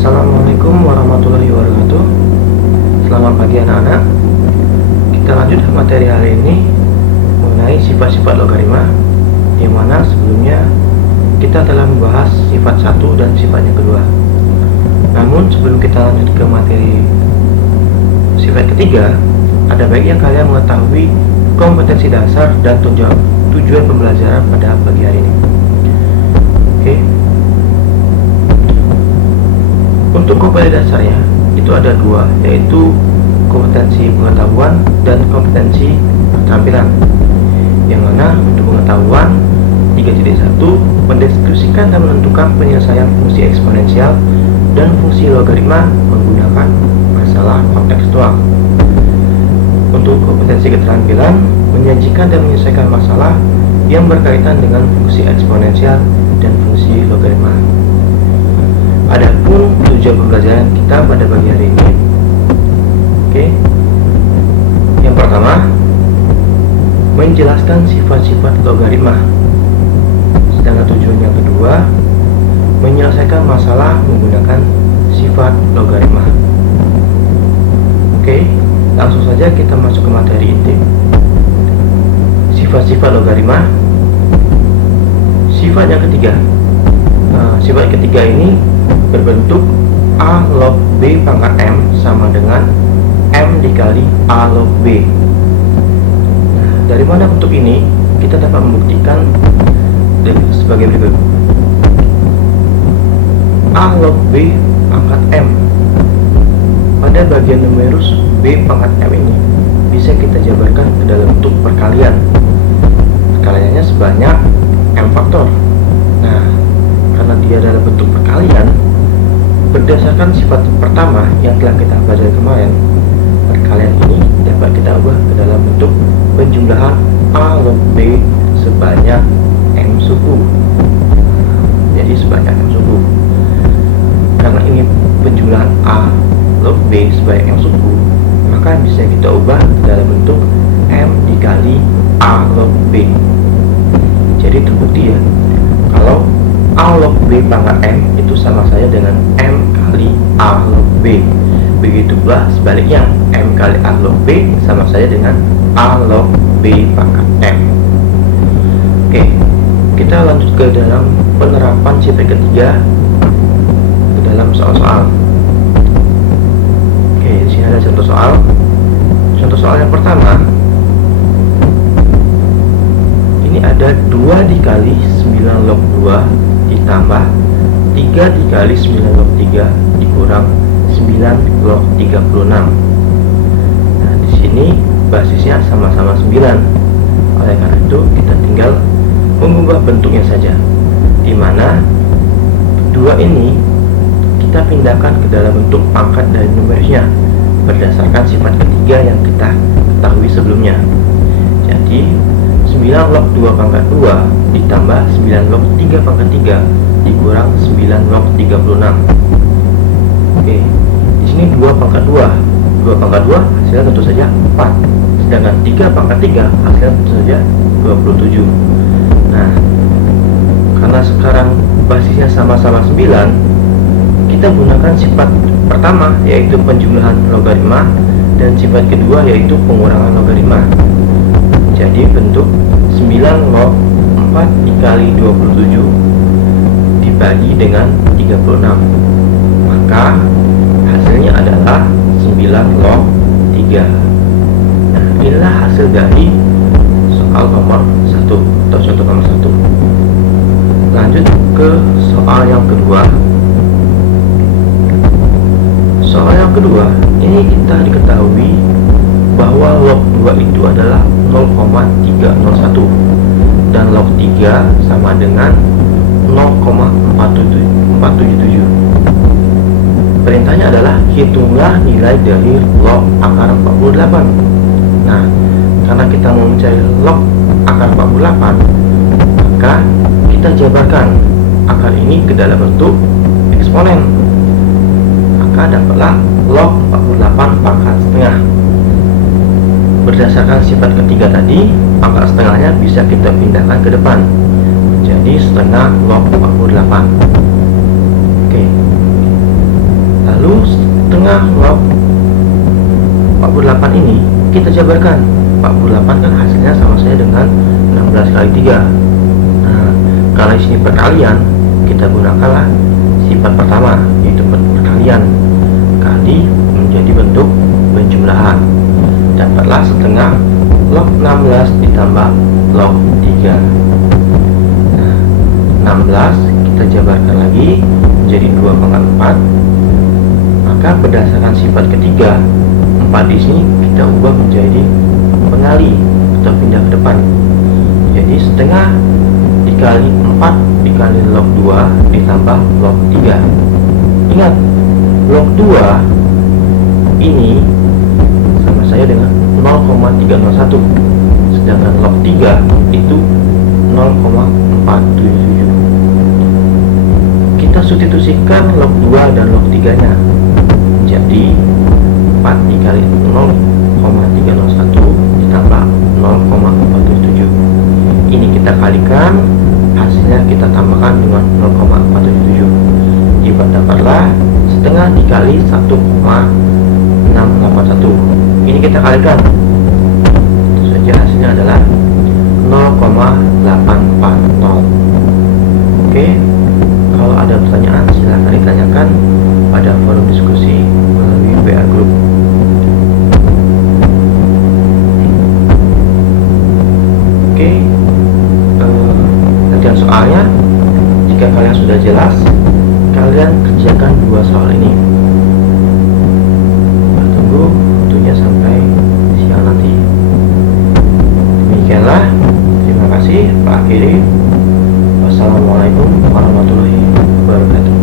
Assalamualaikum warahmatullahi wabarakatuh. Selamat pagi anak-anak. Kita lanjut ke materi hari ini mengenai sifat-sifat logaritma, yang mana sebelumnya kita telah membahas sifat satu dan sifat yang kedua. Namun sebelum kita lanjut ke materi sifat ketiga, ada baiknya kalian mengetahui kompetensi dasar dan tujuan pembelajaran pada pagi hari ini. Oke. Untuk kompetensi dasarnya itu ada dua, yaitu kompetensi pengetahuan dan kompetensi keterampilan. Yang mana untuk pengetahuan 3.1 mendeskripsikan dan menentukan penyelesaian fungsi eksponensial dan fungsi logaritma menggunakan masalah kontekstual. Untuk kompetensi keterampilan menyajikan dan menyelesaikan masalah yang berkaitan dengan fungsi eksponensial dan fungsi logaritma. Adapun tujuan pembelajaran kita pada pagi hari ini, oke. Yang pertama, menjelaskan sifat-sifat logaritma. Sedangkan tujuan yang kedua, menyelesaikan masalah menggunakan sifat logaritma. Oke, langsung saja kita masuk ke materi inti. Sifat-sifat logaritma. Sifat yang ketiga. Sifat ketiga ini berbentuk A log B pangkat M sama dengan M dikali A log B. Nah, dari mana bentuk ini kita dapat membuktikan sebagai berikut. A log B pangkat M. Pada bagian numerus B pangkat M ini bisa kita jabarkan ke dalam bentuk perkalian. Perkaliannya sebanyak M faktor. Nah, karena dia dalam bentuk perkalian, berdasarkan sifat pertama yang telah kita pelajari kemarin, perkalian ini dapat kita ubah ke dalam bentuk penjumlahan A log B sebanyak M suku. Jadi sebanyak M suku. Karena ini penjumlahan A log B sebanyak M suku, maka bisa kita ubah ke dalam bentuk M dikali A log B. Jadi terbukti ya, kalau A log B pangkat M itu sama saja dengan M kali A log B. Begitu pula sebaliknya, M kali A log B sama saja dengan A log B pangkat M. Oke, kita lanjut ke dalam penerapan sifat ketiga ke dalam soal-soal. Oke, di sini ada contoh soal. Contoh soal yang pertama, ini ada 2 dikali 9 log 2 ditambah 3 dikali 9 log 3 dikurang 9 log 36. Nah, di sini basisnya sama-sama 9. Oleh karena itu kita tinggal mengubah bentuknya saja, di mana 2 ini kita pindahkan ke dalam bentuk pangkat dari numerusnya berdasarkan sifat ketiga yang kita ketahui sebelumnya. Jadi 9 log 2 pangkat 2 ditambah 9 log 3 pangkat 3 dikurang 9 log 36. Oke, di sini 2 pangkat 2. 2 pangkat 2 hasilnya tentu saja 4. Sedangkan 3 pangkat 3 hasilnya tentu saja 27. Nah, karena sekarang basisnya sama-sama 9, kita gunakan sifat pertama yaitu penjumlahan logaritma dan sifat kedua yaitu pengurangan logaritma. Jadi bentuk 9 log 4 dikali 27 dibagi dengan 36, maka hasilnya adalah 9 log 3. Nah, inilah hasil dari soal nomor 1 atau contoh nomor 1. Lanjut ke soal yang kedua. Soal yang kedua, ini kita diketahui bahwa log 2 itu adalah 0,301 dan log 3 sama dengan 0,477. Perintahnya adalah hitunglah nilai dari log akar 48. Nah, karena kita mau mencari log akar 48, maka kita jabarkan akar ini ke dalam bentuk eksponen. Maka dapatlah log 48 pangkat setengah. Berdasarkan sifat ketiga tadi, pangkat setengahnya bisa kita pindahkan ke depan. Jadi setengah log 48. Oke. setengah log 48 ini kita jabarkan. 48 kan hasilnya sama saja dengan 16 kali 3. Nah, kalau di sini perkalian, kita gunakanlah sifat pertama, yaitu perkalian kali menjadi bentuk penjumlahan. Dapatlah setengah log 16 ditambah log 3. Nah, 16 kita jabarkan lagi menjadi 2,4. Maka berdasarkan sifat ketiga, 4 di sini kita ubah menjadi pengali atau pindah ke depan. Jadi setengah dikali 4 dikali log 2 ditambah log 3. Ingat, log 2 ini sama saya dengan 0,301, sedangkan log 3 itu 0,477. Kita substitusikan log 2 dan log 3 nya. Jadi 4 dikali 0,301 ditambah 0,477. Ini kita kalikan, hasilnya kita tambahkan dengan 0,477. Jika dapatlah setengah dikali 1,681. Ini kita kalikan, tentu saja hasilnya adalah 0,840. Oke, kalau ada pertanyaan silahkan ditanyakan pada forum diskusi melalui WA Group. Oke, latihan soalnya, jika kalian sudah jelas, kalian kerjakan 2 soal ini. Tunggu waktunya sampai siang nanti. Demikianlah, terima kasih. Pak akhiri. Wassalamualaikum warahmatullahi wabarakatuh.